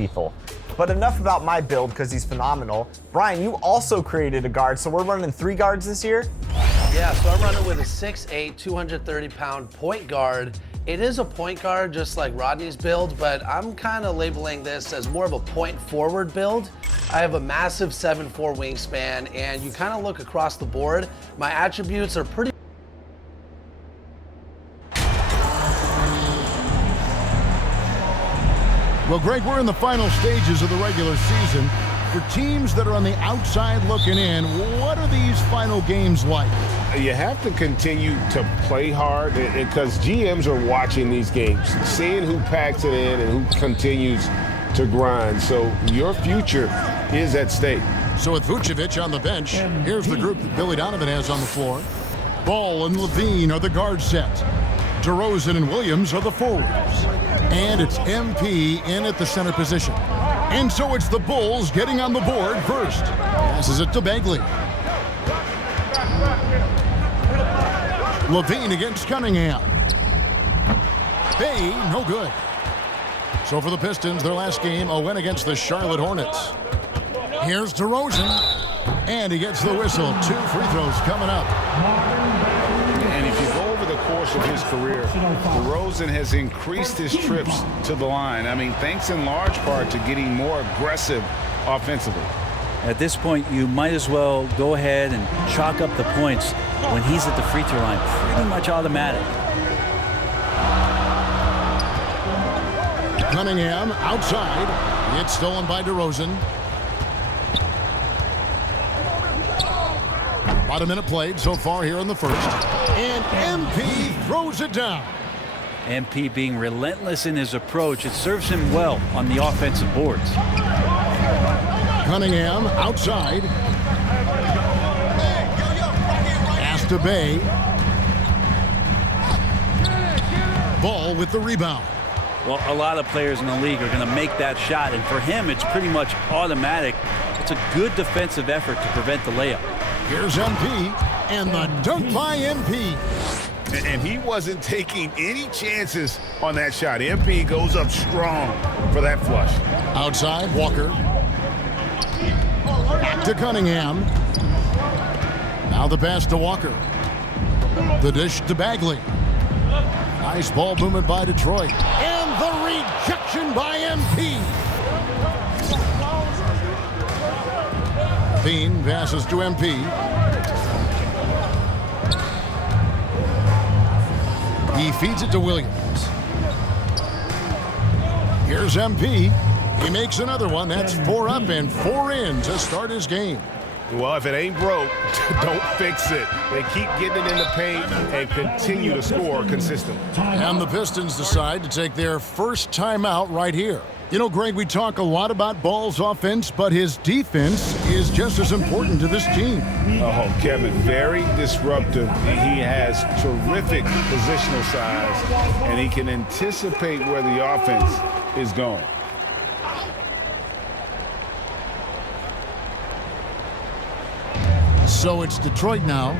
lethal. But enough about my build because he's phenomenal. Brian, you also created a guard, so we're running 3 guards this year? Yeah, so I'm running with a 6'8", 230-pound point guard. It is a point guard, just like Rodney's build, but I'm kind of labeling this as more of a point forward build. I have a massive 7'4" wingspan, and you kind of look across the board. My attributes are pretty. Well, Greg, we're in the final stages of the regular season. For teams that are on the outside looking in, what are these final games like? You have to continue to play hard because GMs are watching these games, seeing who packs it in and who continues to grind. So your future is at stake. So with Vucevic on the bench, here's the group that Billy Donovan has on the floor. Ball and Levine are the guard set. DeRozan and Williams are the forwards. And it's MP in at the center position. And so it's the Bulls getting on the board first. Passes it to Bagley. Levine against Cunningham. Bay, no good. So for the Pistons, their last game, a win against the Charlotte Hornets. Here's DeRozan. And he gets the whistle. 2 free throws coming up. And if you go over the course of his career, DeRozan has increased his trips to the line. I mean, thanks in large part to getting more aggressive offensively. At this point, you might as well go ahead and chalk up the points when he's at the free throw line. Pretty much automatic. Cunningham outside. It's stolen by DeRozan. About a minute played so far here in the first. And MP throws it down. MP being relentless in his approach, it serves him well on the offensive boards. Cunningham outside. Pass to Bay. Ball with the rebound. Well, a lot of players in the league are going to make that shot, and for him, it's pretty much automatic. It's a good defensive effort to prevent the layup. Here's MP, and the dunk by MP. And he wasn't taking any chances on that shot. MP goes up strong for that flush. Outside, Walker. Back to Cunningham. Now the pass to Walker. The dish to Bagley. Nice ball movement by Detroit. And the rejection by MP. Bean passes to MP. He feeds it to Williams. Here's MP. He makes another one. That's 4 up and 4 in to start his game. Well, if it ain't broke, don't fix it. They keep getting it in the paint and continue to score consistently. And the Pistons decide to take their first timeout right here. You know, Greg, we talk a lot about Ball's offense, but his defense is just as important to this team. Oh, Kevin, very disruptive. He has terrific positional size, and he can anticipate where the offense is going. So it's Detroit now.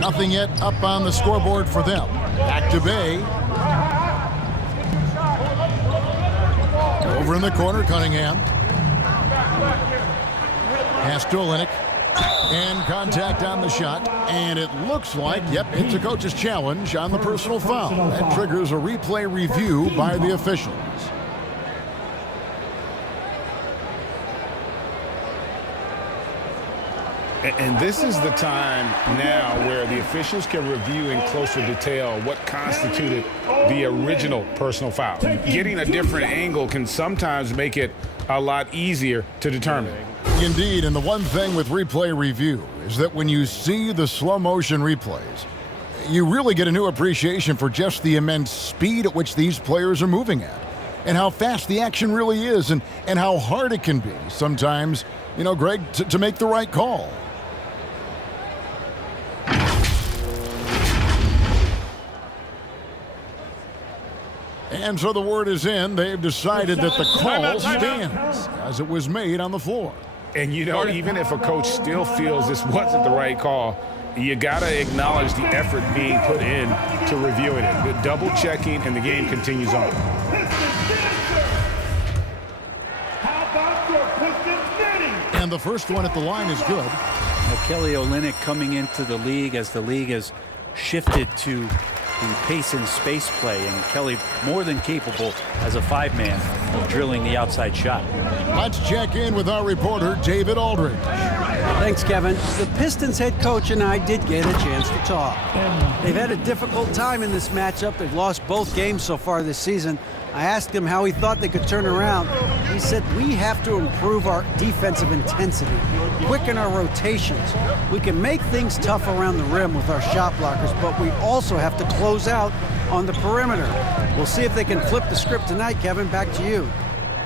Nothing yet up on the scoreboard for them. Back to Bay. Over in the corner, Cunningham. Pass to Olynyk. And contact on the shot. And it looks like, yep, it's a coach's challenge on the personal foul. That triggers a replay review by the officials. And this is the time now where the officials can review in closer detail what constituted the original personal foul. Getting a different angle can sometimes make it a lot easier to determine. Indeed, and the one thing with replay review is that when you see the slow motion replays, you really get a new appreciation for just the immense speed at which these players are moving at, and how fast the action really is, and how hard it can be sometimes, you know, Greg, to make the right call. And so the word is in. They've decided that the call stands as it was made on the floor. And, you know, even if a coach still feels this wasn't the right call, you got to acknowledge the effort being put in to reviewing it. The double checking, and the game continues on. And the first one at the line is good. Now, Kelly Olynyk coming into the league as the league has shifted to the pace and space play, and Kelly more than capable as a 5-man of drilling the outside shot. Let's check in with our reporter, David Aldridge. Thanks, Kevin. The Pistons head coach and I did get a chance to talk. They've had a difficult time in this matchup. They've lost both games so far this season. I asked him how he thought they could turn around. He said, we have to improve our defensive intensity, quicken our rotations. We can make things tough around the rim with our shot blockers, but we also have to close out on the perimeter. We'll see if they can flip the script tonight, Kevin. Back to you.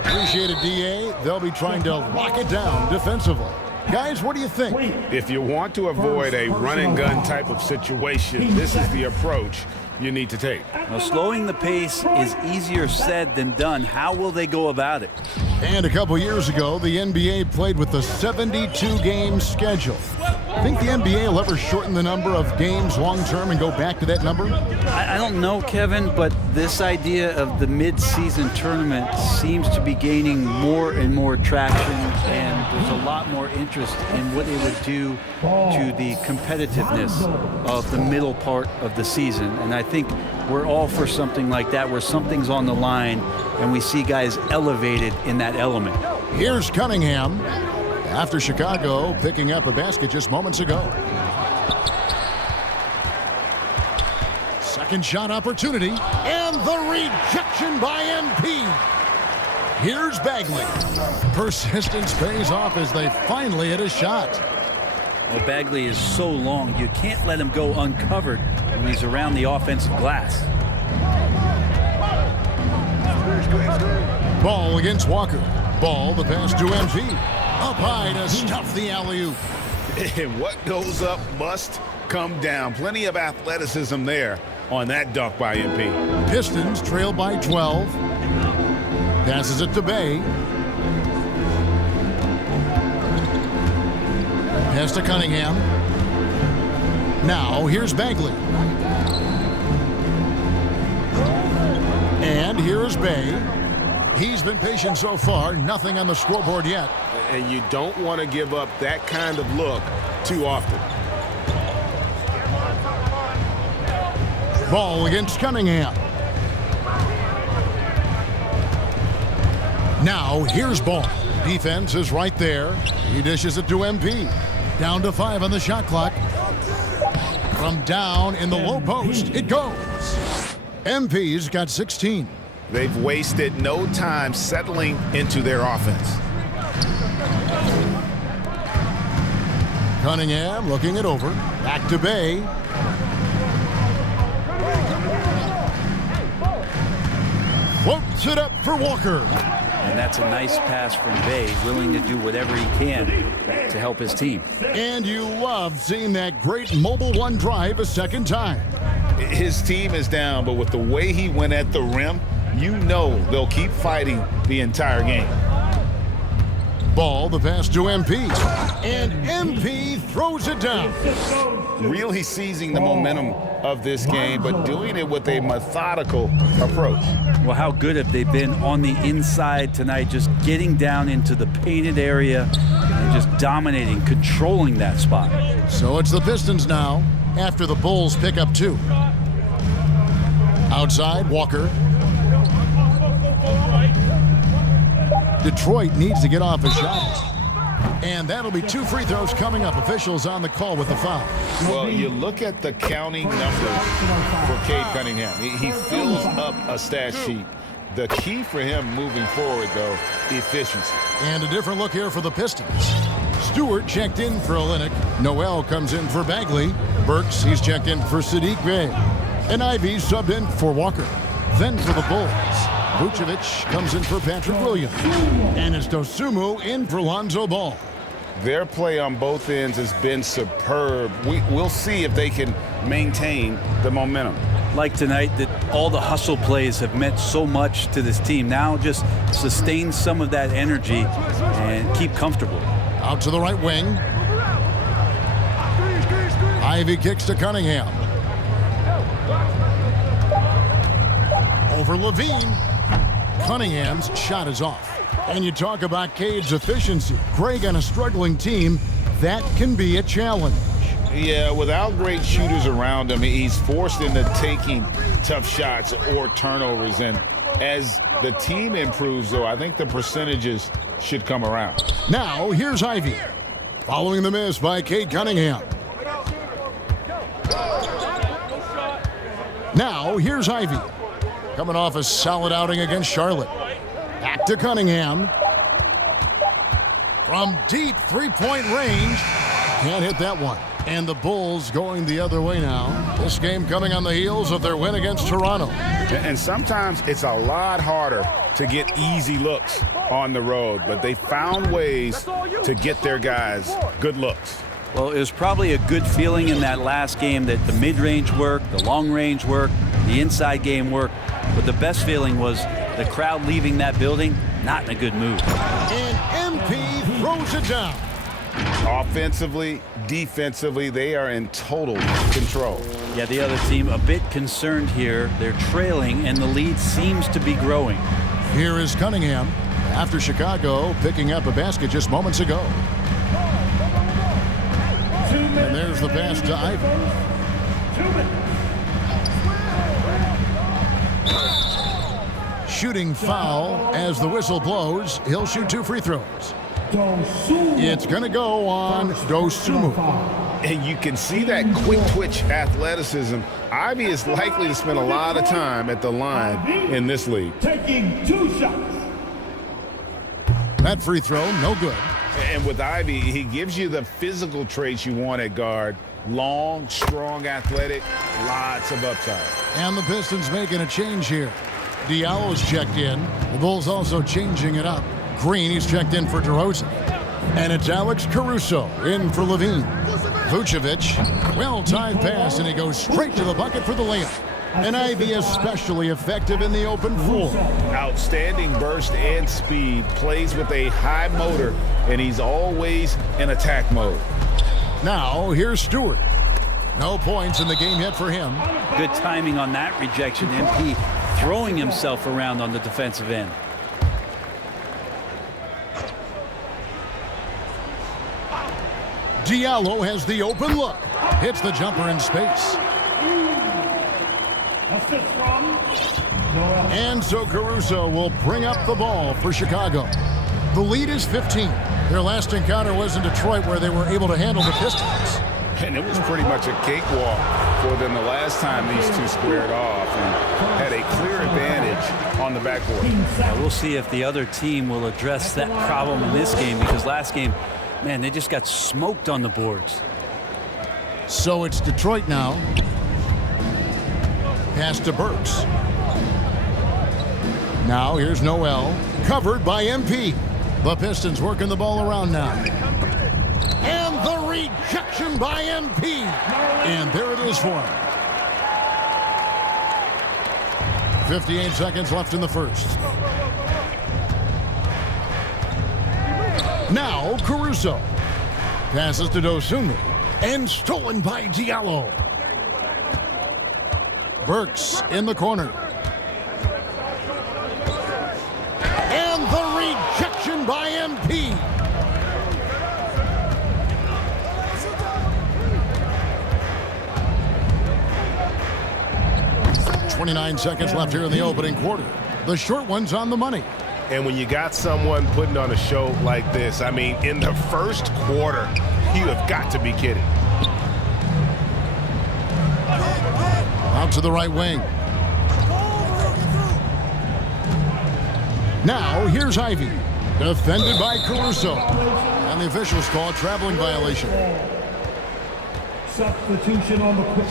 Appreciate it, DA. They'll be trying to lock it down defensively. Guys, what do you think? If you want to avoid a run-and-gun type of situation, this is the approach you need to take. Now, slowing the pace is easier said than done. How will they go about it? And a couple years ago, the NBA played with the 72-game schedule. Think the NBA will ever shorten the number of games long-term and go back to that number? I don't know, Kevin, but this idea of the mid-season tournament seems to be gaining more and more traction, and there's a lot more interest in what it would do to the competitiveness of the middle part of the season. And I think we're all for something like that, where something's on the line and we see guys elevated in that element. Here's Cunningham after Chicago picking up a basket just moments ago. Second shot opportunity, and the rejection by MP. Here's Bagley. Persistence pays off as they finally hit a shot. Well, Bagley is so long, you can't let him go uncovered when he's around the offensive glass. Ball against Walker. Ball, the pass to MP. Up high to stuff the alley-oop. And what goes up must come down. Plenty of athleticism there on that dunk by MP. Pistons trail by 12. Passes it to Bay. Pass to Cunningham. Now here's Bagley. And here's Bay. He's been patient so far. Nothing on the scoreboard yet. And you don't want to give up that kind of look too often. Ball against Cunningham. Now here's Ball. Defense is right there. He dishes it to MP. Down to 5 on the shot clock. From down in the low post, it goes. MP's got 16. They've wasted no time settling into their offense. Cunningham looking it over. Back to Bay. Floats it up for Walker. And that's a nice pass from Bay, willing to do whatever he can to help his team. And you love seeing that great mobile one drive a second time. His team is down, but with the way he went at the rim, you know they'll keep fighting the entire game. Ball, the pass to MP. And MP throws it down. Really seizing the momentum of this game, but doing it with a methodical approach. Well, how good have they been on the inside tonight, just getting down into the painted area and just dominating, controlling that spot. So it's the Pistons now after the Bulls pick up 2. Outside, Walker. Detroit needs to get off a shot. And that'll be 2 free throws coming up. Officials on the call with the foul. Well, you look at the counting numbers for Cade Cunningham. He fills up a stat sheet. The key for him moving forward, though, efficiency. And a different look here for the Pistons. Stewart checked in for Olynyk. Noel comes in for Bagley. Burks, he's checked in for Sadiq Bey. And Ivy subbed in for Walker. Then for the Bulls, Vucevic comes in for Patrick Williams. And it's Dosunmu in for Lonzo Ball. Their play on both ends has been superb. We'll see if they can maintain the momentum. Like tonight, that all the hustle plays have meant so much to this team. Now just sustain some of that energy and keep comfortable. Out to the right wing. Ivy kicks to Cunningham. Over Levine. Cunningham's shot is off. And you talk about Cade's efficiency. Greg on a struggling team, that can be a challenge. Yeah, without great shooters around him, he's forced into taking tough shots or turnovers. And as the team improves, though, I think the percentages should come around. Now, here's Ivy. Following the miss by Cade Cunningham. Now, here's Ivy. Coming off a solid outing against Charlotte. Back to Cunningham. From deep three-point range. Can't hit that one. And the Bulls going the other way now. This game coming on the heels of their win against Toronto. And sometimes it's a lot harder to get easy looks on the road, but they found ways to get their guys good looks. Well, it was probably a good feeling in that last game that the mid-range worked, the long-range worked, the inside game worked, but the best feeling was the crowd leaving that building not in a good mood. And MP throws it down. Offensively, defensively, they are in total control. Yeah, the other team a bit concerned here. They're trailing, and the lead seems to be growing. Here is Cunningham after Chicago picking up a basket just moments ago. And there's the pass to Ivy. Shooting foul as the whistle blows. He'll shoot 2 free throws. It's going to go on Dosunmu. And you can see that quick twitch athleticism. Ivy is likely to spend a lot of time at the line in this league. Taking 2 shots. That free throw, no good. And with Ivy, he gives you the physical traits you want at guard. Long, strong, athletic, lots of upside. And the Pistons making a change here. Diallo's checked in. The Bulls also changing it up. Green, he's checked in for DeRozan. And it's Alex Caruso in for Levine. Vucevic, well-timed pass, and he goes straight to the bucket for the layup. And Ivy especially effective in the open floor. Outstanding burst and speed, plays with a high motor, and he's always in attack mode. Now, here's Stewart. No points in the game yet for him. Good timing on that rejection. MP throwing himself around on the defensive end. Diallo has the open look. Hits the jumper in space. And so Caruso will bring up the ball for Chicago. The lead is 15. Their last encounter was in Detroit, where they were able to handle the Pistons. And it was pretty much a cakewalk for them the last time these two squared off and had a clear advantage on the backboard. Now we'll see if the other team will address that problem in this game, because last game, man, they just got smoked on the boards. So it's Detroit now. Pass to Burks. Now here's Noel, covered by MP. The Pistons working the ball around now. And the rejection by MP. And there it is for him. 58 seconds left in the first. Now Caruso. Passes to Dosunmu. And stolen by Diallo. Burks in the corner. And the rejection by MP. .29 seconds left here in the opening quarter. The short one's on the money. And when you got someone putting on a show like this, I mean, in the first quarter, you have got to be kidding. Out to the right wing. Now, here's Ivy. Defended by Caruso. And the officials call a traveling violation. Substitution on the quick.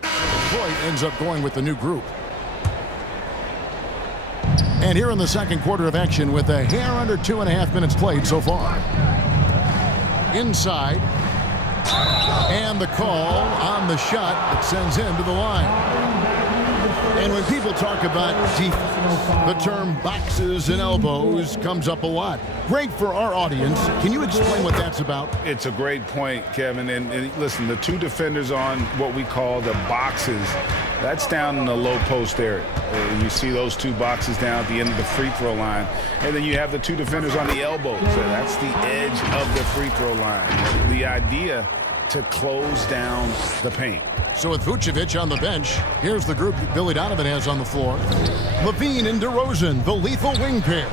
Detroit ends up going with the new group. And here in the second quarter of action with a hair under 2.5 minutes played so far. Inside. And the call on the shot that sends him to the line. And when people talk about defense, the term boxes and elbows comes up a lot. Great for our audience. Can you explain what that's about? It's a great point, Kevin. And listen, the two defenders on what we call the boxes, that's down in the low post area. You see those two boxes down at the end of the free throw line. And then you have the two defenders on the elbows. So that's the edge of the free throw line. The idea to close down the paint. So with Vucevic on the bench, here's the group that Billy Donovan has on the floor. Levine and DeRozan, the lethal wing pair.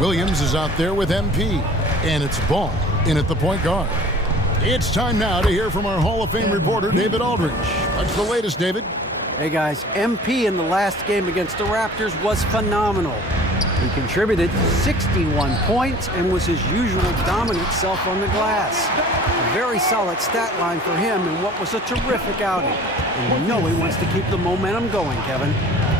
Williams is out there with MP. And it's Ball in at the point guard. It's time now to hear from our Hall of Fame reporter, David Aldridge. What's the latest, David? Hey guys, MP in the last game against the Raptors was phenomenal. He contributed 61 points and was his usual dominant self on the glass. A very solid stat line for him in what was a terrific outing. And you know he wants to keep the momentum going, Kevin.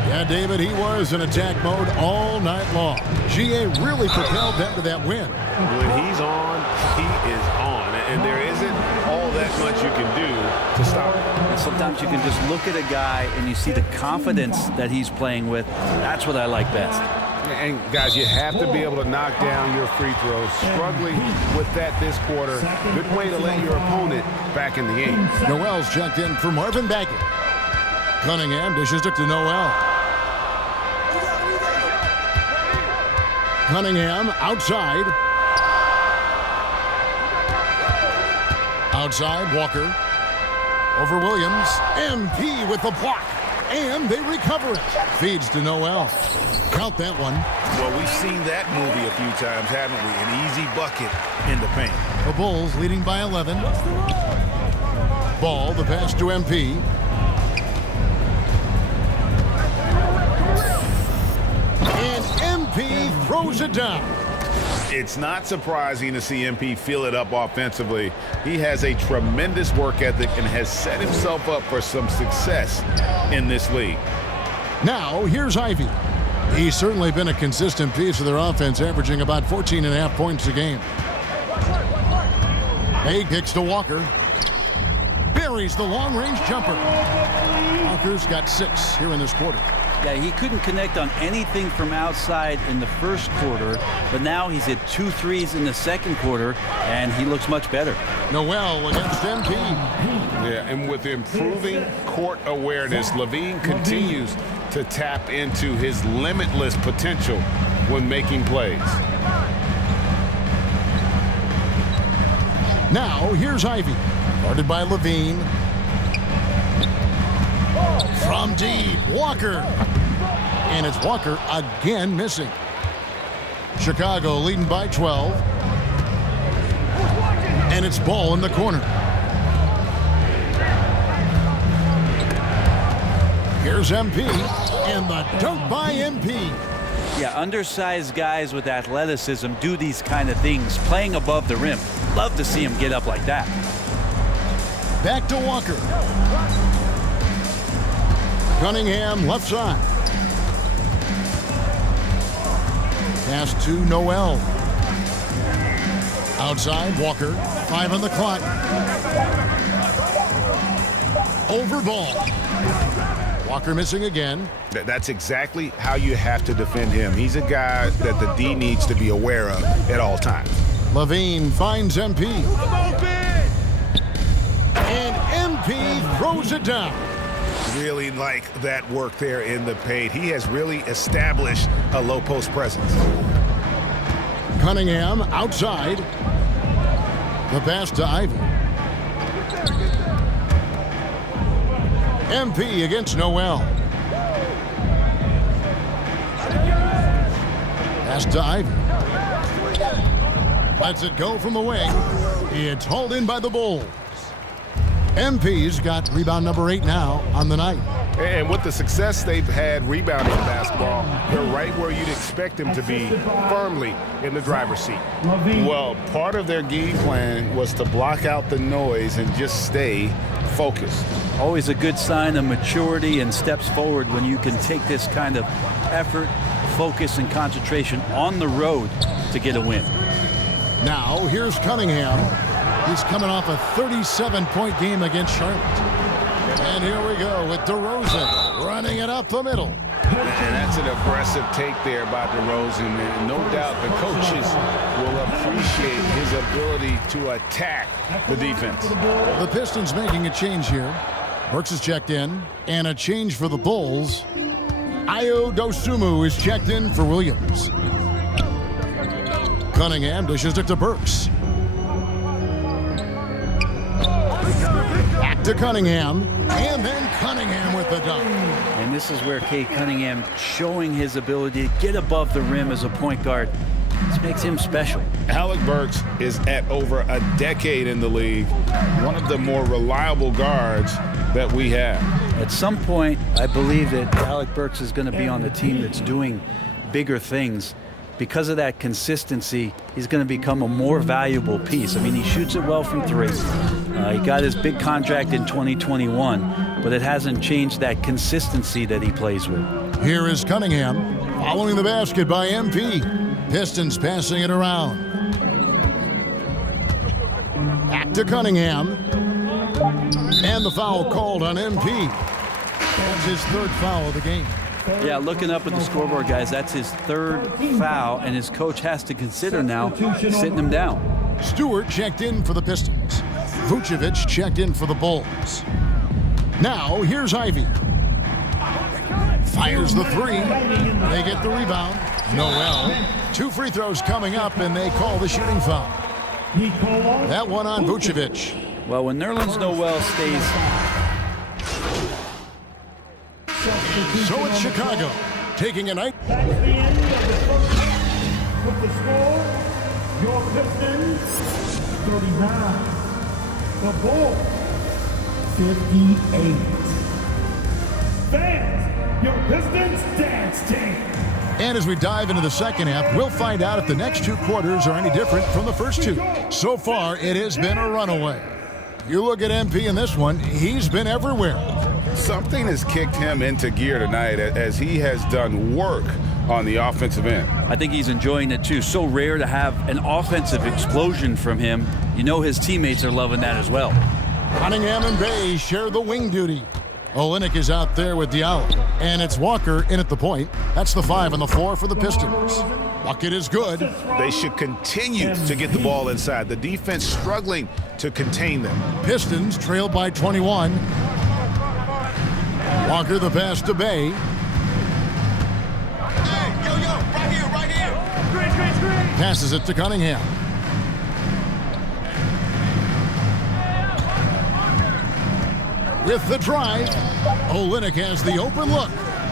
Yeah, David, he was in attack mode all night long. GA really propelled them to that win. When he's on, he is on. And there isn't all that much you can do to stop him. And sometimes you can just look at a guy and you see the confidence that he's playing with. That's what I like best. And guys, you have to be able to knock down your free throws. Struggling with that this quarter. Good way to let your opponent back in the game. Noel's checked in for Marvin Baggett. Cunningham dishes it to Noel. Cunningham outside. Outside, Walker. Over Williams. MP with the block. And they recover it. Feeds to Noel. Count that one. Well, we've seen that movie a few times, haven't we? An easy bucket in the paint. The Bulls leading by 11. Ball, the pass to MP. And MP throws it down. It's not surprising to see MP fill it up offensively. He has a tremendous work ethic and has set himself up for some success in this league. Now, here's Ivy. He's certainly been a consistent piece of their offense, averaging about 14.5 points a game. Hay kicks to Walker. Buries the long-range jumper. Walker's got 6 here in this quarter. Yeah, he couldn't connect on anything from outside in the first quarter, but now he's hit 2 threes in the second quarter, and he looks much better. Noel against MP. Yeah, and with improving court awareness, Levine continues to tap into his limitless potential when making plays. Now, here's Ivy. Guarded by Levine. From deep, Walker. And it's Walker again missing. Chicago leading by 12. And it's Ball in the corner. Here's MP. And the dunk by MP. Yeah, undersized guys with athleticism do these kind of things, playing above the rim. Love to see him get up like that. Back to Walker. Cunningham left side. Pass to Noel. Outside, Walker. 5 on the clock. Over Ball. Walker missing again. That's exactly how you have to defend him. He's a guy that the D needs to be aware of at all times. Levine finds MP. And MP throws it down. Really like that work there in the paint. He has really established a low post presence. Cunningham outside. The pass to Ivy. MP against Noel. Pass to Ivy. Lets it go from the wing. It's hauled in by the Bulls. MP's got rebound number 8 now on the night. And with the success they've had rebounding basketball, they're right where you'd expect them to be, firmly in the driver's seat. Well, part of their game plan was to block out the noise and just stay focused. Always a good sign of maturity and steps forward when you can take this kind of effort, focus, and concentration on the road to get a win. Now, here's Cunningham. He's coming off a 37-point game against Charlotte. And here we go with DeRozan running it up the middle. And that's an aggressive take there by DeRozan. And no doubt the coaches will appreciate his ability to attack the defense. The Pistons making a change here. Burks is checked in. And a change for the Bulls. Ayo Dosunmu is checked in for Williams. Cunningham dishes it to Burks. Back to Cunningham. And then Cunningham with the dunk. And this is where Cade Cunningham showing his ability to get above the rim as a point guard. This makes him special. Alec Burks is at over a decade in the league. One of the more reliable guards that we have. At some point, I believe that Alec Burks is going to be on the team that's doing bigger things. Because of that consistency, he's going to become a more valuable piece. I mean, he shoots it well from three. He got his big contract in 2021, but it hasn't changed that consistency that he plays with. Here is Cunningham following the basket by MP. Pistons passing it around. Back to Cunningham. And the foul called on MP. That's his third foul of the game. Yeah, looking up at the scoreboard, guys, that's his third foul, and his coach has to consider now sitting him down. Stewart checked in for the Pistons. Vucevic checked in for the Bulls. Now, here's Ivy. Fires the three. They get the rebound. Noel. 2 free throws coming up, and they call the shooting foul. That one on Vucevic. Well, when Nerlens Noel stays... So it's Chicago taking a night. That's the end of the first half. With the score, your Pistons 39. The Bulls 58. Fans, your Pistons dance team. And as we dive into the second half, we'll find out if the next 2 quarters are any different from the first 2. So far, it has been a runaway. You look at MP in this one, he's been everywhere. Something has kicked him into gear tonight as he has done work on the offensive end. I think he's enjoying it too. So rare to have an offensive explosion from him. You know his teammates are loving that as well. Cunningham and Bay share the wing duty. Olynyk is out there with Diallo. And it's Walker in at the point. That's the 5 on the floor for the Pistons. Bucket is good. They should continue to get the ball inside. The defense struggling to contain them. Pistons trailed by 21. Walker the pass to Bay. Hey, yo, right here. Screen. Passes it to Cunningham. With the drive, Olynyk has the open look.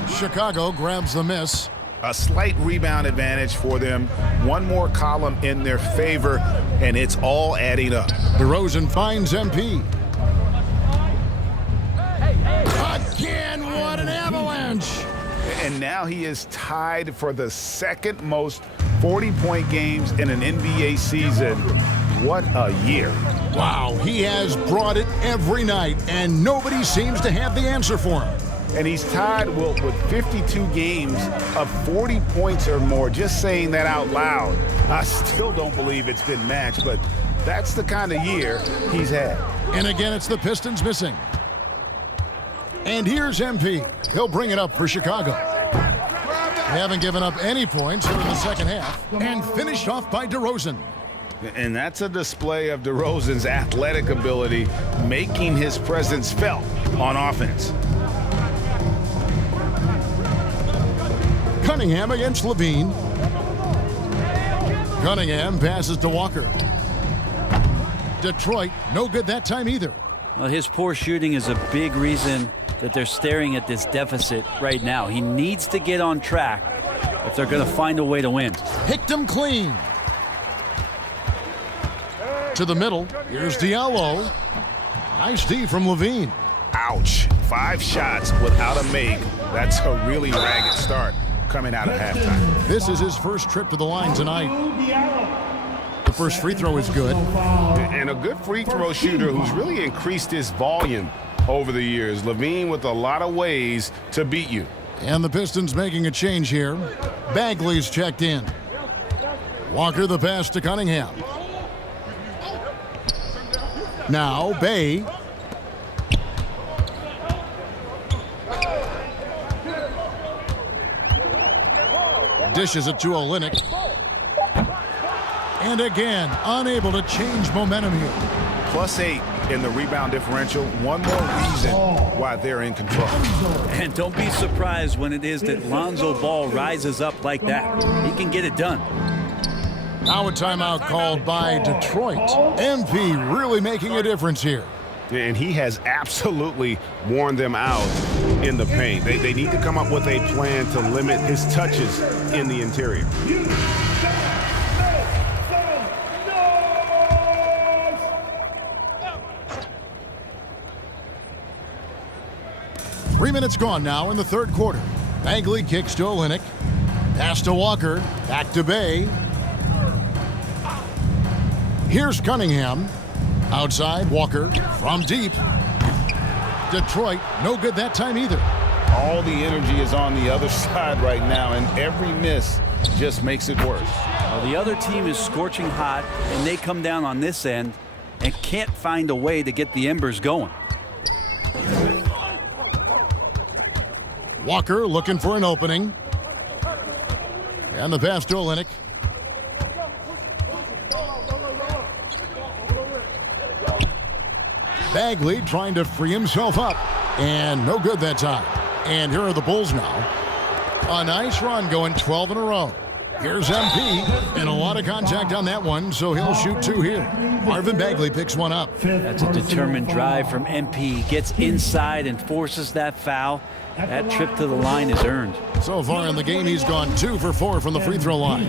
Chicago grabs the miss. A slight rebound advantage for them. One more column in their favor, and it's all adding up. DeRozan finds MP. Again, what an avalanche! And now he is tied for the second most 40-point games in an NBA season. What a year. Wow, he has brought it every night, and nobody seems to have the answer for him. And he's tied with 52 games of 40 points or more. Just saying that out loud, I still don't believe it's been matched, but that's the kind of year he's had. And again, it's the Pistons missing. And here's MP. He'll bring it up for Chicago. They haven't given up any points here in the second half, and finished off by DeRozan. And that's a display of DeRozan's athletic ability, making his presence felt on offense. Cunningham against Levine. Cunningham passes to Walker. Detroit, no good that time either. Well, his poor shooting is a big reason that they're staring at this deficit right now. He needs to get on track if they're going to find a way to win. Picked him clean. To the middle, here's Diallo. Nice D from Levine. Ouch. 5 shots without a make. That's a really ragged start coming out of halftime. This is his first trip to the line tonight. The first free throw is good. And a good free throw shooter who's really increased his volume over the years. Levine with a lot of ways to beat you. And the Pistons making a change here. Bagley's checked in. Walker the pass to Cunningham. Now Bay. Dishes it to Olynyk. And again, unable to change momentum here. +8 in the rebound differential. One more reason why they're in control. And don't be surprised when it is that Lonzo Ball rises up like that. He can get it done. Now a timeout called by Detroit. MP really making a difference here. And he has absolutely worn them out in the paint. They need to come up with a plan to limit his touches in the interior. 3 minutes gone now in the third quarter. Bagley kicks to Olynyk. Pass to Walker. Back to Bay. Here's Cunningham. Outside, Walker from deep. Detroit, no good that time either. All the energy is on the other side right now, and every miss just makes it worse. Well, the other team is scorching hot, and they come down on this end and can't find a way to get the embers going. Walker looking for an opening. And the pass to Olynyk. Bagley trying to free himself up. And no good that time. And here are the Bulls now. A nice run going 12 in a row. Here's MP. And a lot of contact on that one, so he'll shoot 2 here. Marvin Bagley picks one up. That's a determined drive from MP. Gets inside and forces that foul. That trip to the line is earned. So far in the game, he's gone 2 for 4 from the free throw line.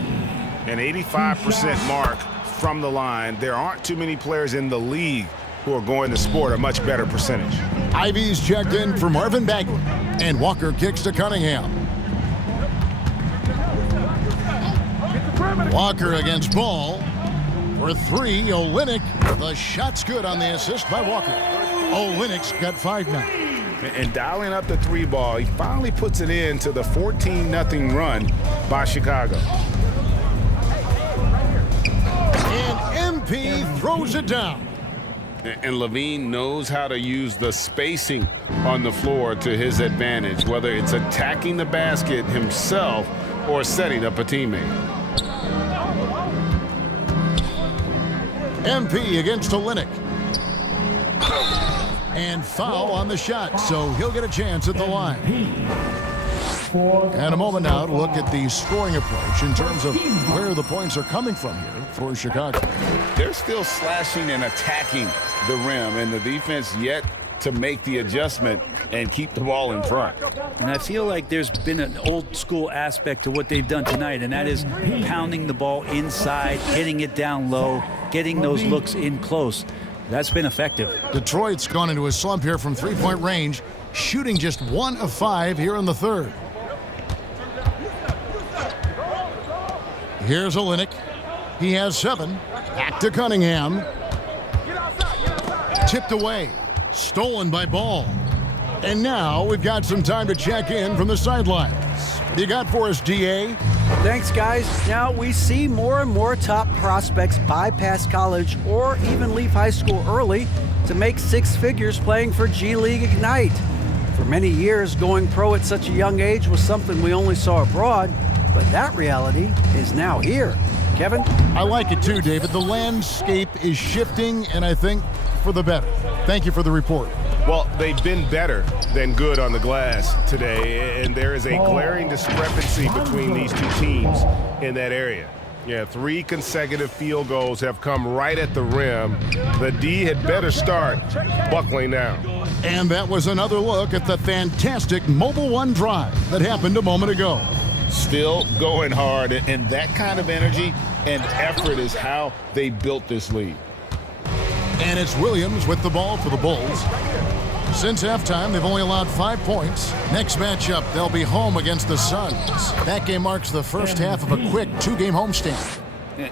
An 85% mark from the line. There aren't too many players in the league who are going to sport a much better percentage. Ivy's checked in for Marvin Bagley. And Walker kicks to Cunningham. Walker against Ball. For 3, Olynyk. The shot's good on the assist by Walker. Olynyk's got 5 now. And dialing up the 3 ball, he finally puts it into the 14-0 run by Chicago. And MP throws it down. And Levine knows how to use the spacing on the floor to his advantage, whether it's attacking the basket himself or setting up a teammate. MP against Olynyk. And foul on the shot, so he'll get a chance at the line. And a moment now to look at the scoring approach in terms of where the points are coming from here for Chicago. They're still slashing and attacking the rim, and the defense yet to make the adjustment and keep the ball in front. And I feel like there's been an old school aspect to what they've done tonight, and that is pounding the ball inside, getting it down low, getting those looks in close. That's been effective. Detroit's gone into a slump here from 3-point range, shooting just 1 of 5 here in the third. Here's Olynyk. He has 7. Back to Cunningham. Tipped away. Stolen by Ball. And now we've got some time to check in from the sidelines. What do you got for us, DA? Thanks, guys. Now we see more and more top prospects bypass college or even leave high school early to make 6 figures playing for G League Ignite. For many years, going pro at such a young age was something we only saw abroad, but that reality is now here. Kevin? I like it too, David. The landscape is shifting, and I think for the better. Thank you for the report. Well, they've been better than good on the glass today, and there is a glaring discrepancy between these two teams in that area. Yeah, 3 consecutive field goals have come right at the rim. The D had better start buckling down. And that was another look at the fantastic Mobile One drive that happened a moment ago. Still going hard, and that kind of energy and effort is how they built this lead. And it's Williams with the ball for the Bulls. Since halftime, they've only allowed 5 points. Next matchup, they'll be home against the Suns. That game marks the first half of a quick 2-game homestand.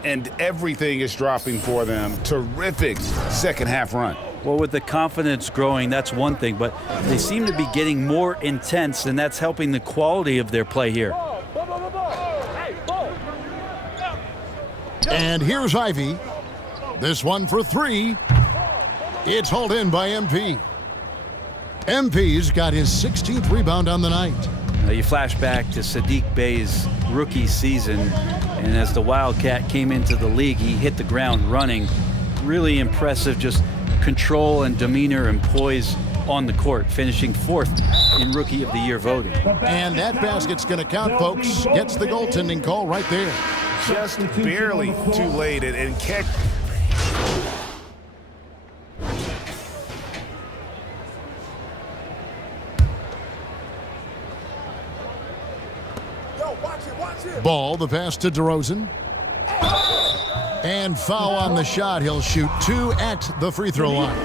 And everything is dropping for them. Terrific second half run. Well, with the confidence growing, that's one thing, but they seem to be getting more intense, and that's helping the quality of their play here. And here's Ivy. This one for 3. It's hauled in by MP. MP's got his 16th rebound on the night. You flash back to Saddiq Bey's rookie season, and as the Wildcat came into the league, he hit the ground running. Really impressive, just control and demeanor and poise on the court, finishing 4th in Rookie of the Year voting. And that basket's going to count, folks. Gets the goaltending call right there. Just barely too late and catch. Ball, the pass to DeRozan. And foul on the shot. He'll shoot 2 at the free throw line.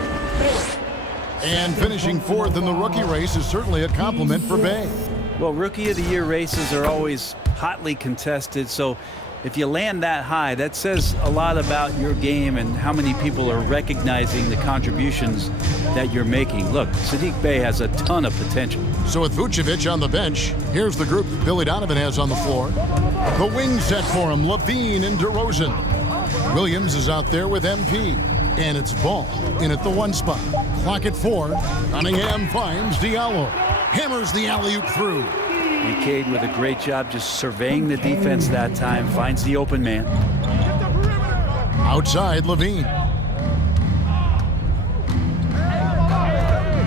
And finishing 4th in the rookie race is certainly a compliment for Bey. Well, Rookie of the Year races are always hotly contested, so if you land that high, that says a lot about your game and how many people are recognizing the contributions that you're making. Look, Saddiq Bey has a ton of potential. So with Vucevic on the bench, here's the group Billy Donovan has on the floor. The wing set for him, Levine and DeRozan. Williams is out there with MP. And it's Ball in at the 1 spot. Clock at 4. Cunningham finds Diallo. Hammers the alley-oop through. And Cade with a great job just surveying the defense that time. Finds the open man. Outside, Levine.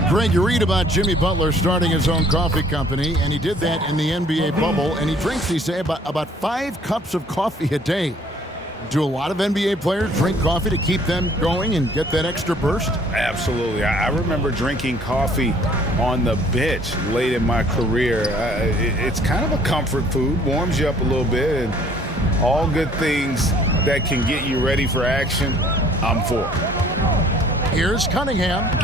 Greg, you read about Jimmy Butler starting his own coffee company, and he did that in the NBA bubble, and he drinks, he say, about 5 cups of coffee a day. Do a lot of NBA players drink coffee to keep them going and get that extra burst? Absolutely. I remember drinking coffee on the bench late in my career. It's kind of a comfort food, warms you up a little bit, and all good things that can get you ready for action, I'm for. Here's Cunningham.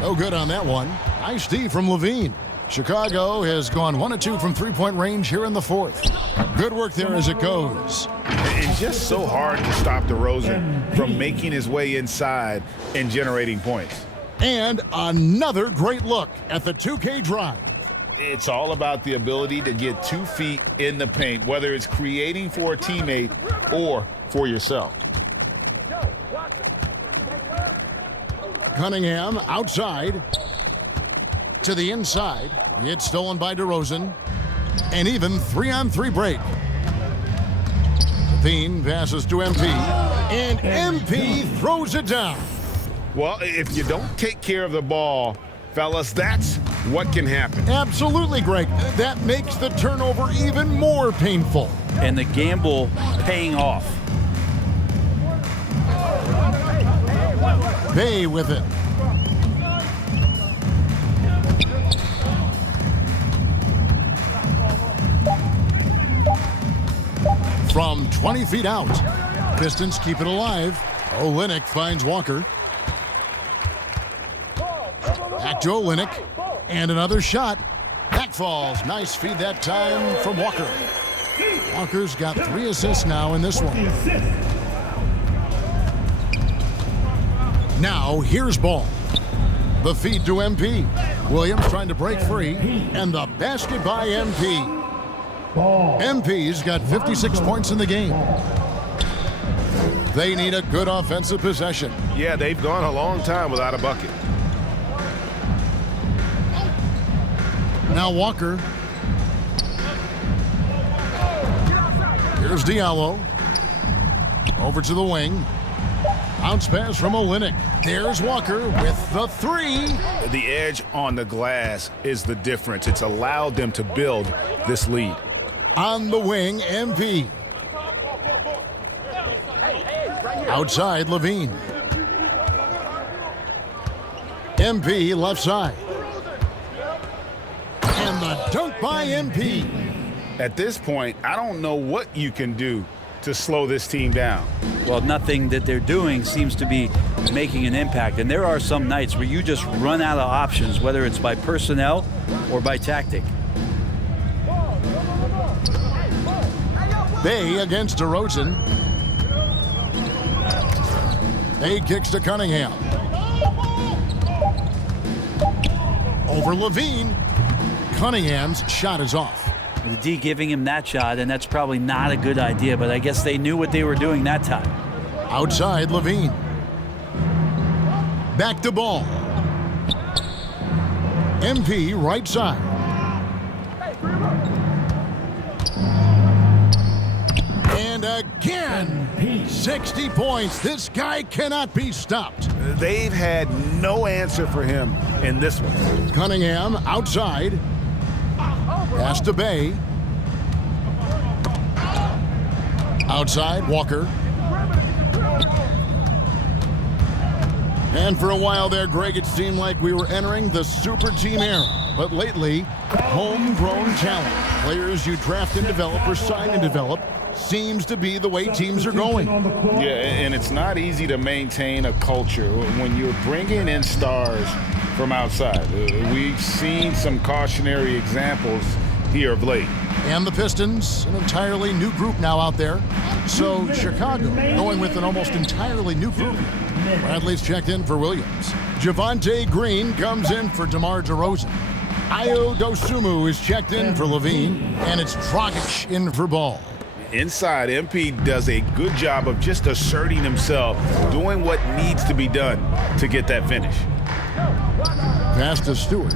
No good on that one. Nice D from Levine. Chicago has gone 1 of 2 from three-point range here in the 4th. Good work there as it goes. It's just so hard to stop DeRozan from making his way inside and generating points. And another great look at the 2K drive. It's all about the ability to get 2 feet in the paint, whether it's creating for a teammate or for yourself. Cunningham outside to the inside. It's stolen by DeRozan. And even 3-on-3 break. Levine passes to MP. And MP throws it down. Well, if you don't take care of the ball, fellas, that's what can happen. Absolutely, Greg. That makes the turnover even more painful. And the gamble paying off. Bey with it. From 20 feet out. Pistons keep it alive. Olynyk finds Walker. Back to Olynyk. And another shot. Back falls. Nice feed that time from Walker. Walker's got 3 assists now in this one. Now here's Ball. The feed to MP. Williams trying to break free. And the basket by MP. MP's got 56 points in the game. They need a good offensive possession. Yeah, they've gone a long time without a bucket. Now Walker. Here's Diallo. Over to the wing. Bounce pass from Olynyk. There's Walker with the 3. The edge on the glass is the difference. It's allowed them to build this lead. On the wing, MP. Outside, Levine. MP left side. And the dunk by MP. At this point, I don't know what you can do to slow this team down. Well, nothing that they're doing seems to be making an impact. And there are some nights where you just run out of options, whether it's by personnel or by tactic. Bey against DeRozan. Bey kicks to Cunningham. Over Levine. Cunningham's shot is off. The D giving him that shot, and that's probably not a good idea, but I guess they knew what they were doing that time. Outside, Levine. Back to Ball. MP right side. And again, 60 points. This guy cannot be stopped. They've had no answer for him in this one. Cunningham outside. Pass to Bay. Outside, Walker. And for a while there, Greg, it seemed like we were entering the super team era. But lately, homegrown talent, players you draft and develop or sign and develop, seems to be the way teams are going. Yeah, and it's not easy to maintain a culture when you're bringing in stars from outside. We've seen some cautionary examples here of late. And the Pistons, an entirely new group now out there. So Chicago going with an almost entirely new group. Bradley's checked in for Williams. Javonte Green comes in for DeMar DeRozan. Ayo Dosunmu is checked in for Levine. And it's Dragic in for Ball. Inside, MP does a good job of just asserting himself, doing what needs to be done to get that finish. Pass to Stewart.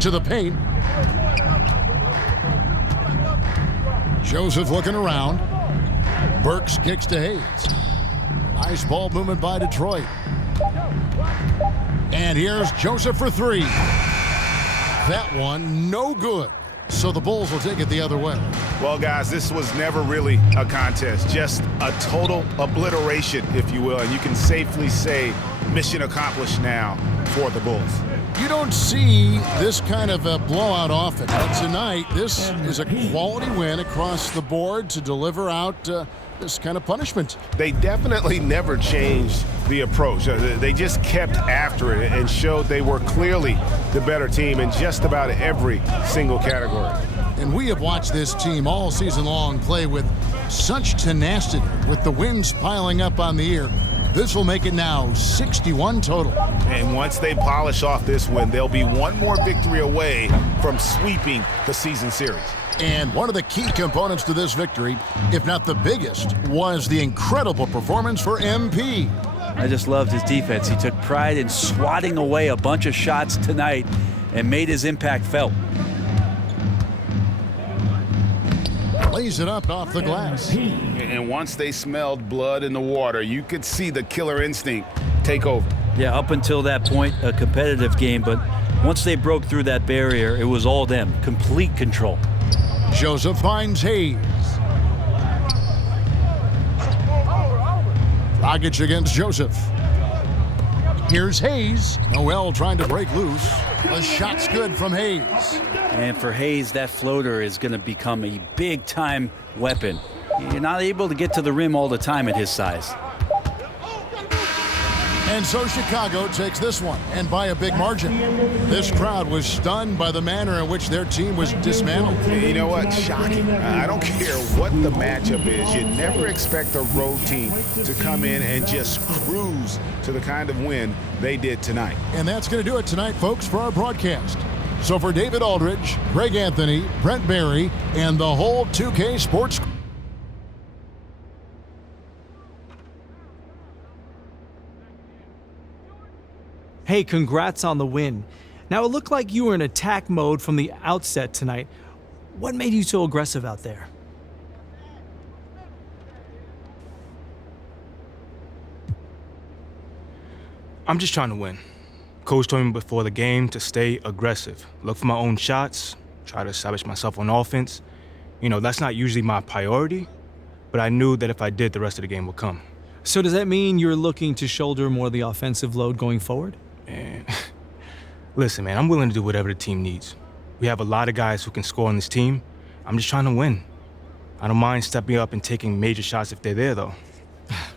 To the paint. Joseph looking around. Burks kicks to Hayes. Nice ball movement by Detroit. And here's Joseph for three. That one, no good. So the Bulls will take it the other way. Well, guys, this was never really a contest, just a total obliteration, if you will. And you can safely say mission accomplished now for the Bulls. You don't see this kind of a blowout often. But tonight, this is a quality win across the board to deliver out this kind of punishment. They definitely never changed the approach. They just kept after it and showed they were clearly the better team in just about every single category. And we have watched this team all season long play with such tenacity, with the wins piling up on the year. This will make it now 61 total. And once they polish off this win, they'll be one more victory away from sweeping the season series. And one of the key components to this victory, if not the biggest, was the incredible performance for MP. I just loved his defense. He took pride in swatting away a bunch of shots tonight and made his impact felt. Lays it up off the glass. And once they smelled blood in the water, you could see the killer instinct take over. Yeah, up until that point, a competitive game, but once they broke through that barrier, it was all them. Complete control. Joseph finds Hayes. Dragic against Joseph. Here's Hayes. Noel trying to break loose. The shot's good from Hayes. And for Hayes, that floater is going to become a big-time weapon. You're not able to get to the rim all the time at his size. And so Chicago takes this one, and by a big margin. This crowd was stunned by the manner in which their team was dismantled. You know what? Shocking. I don't care what the matchup is. You never expect a road team to come in and just cruise to the kind of win they did tonight. And that's going to do it tonight, folks, for our broadcast. So for David Aldridge, Greg Anthony, Brent Barry, and the whole 2K Sports crew. Hey, congrats on the win. Now, it looked like you were in attack mode from the outset tonight. What made you so aggressive out there? I'm just trying to win. Coach told me before the game to stay aggressive, look for my own shots, try to establish myself on offense. You know, that's not usually my priority, but I knew that if I did, the rest of the game would come. So does that mean you're looking to shoulder more of the offensive load going forward? And listen, man, I'm willing to do whatever the team needs. We have a lot of guys who can score on this team. I'm just trying to win. I don't mind stepping up and taking major shots if they're there, though.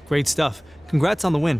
Great stuff. Congrats on the win.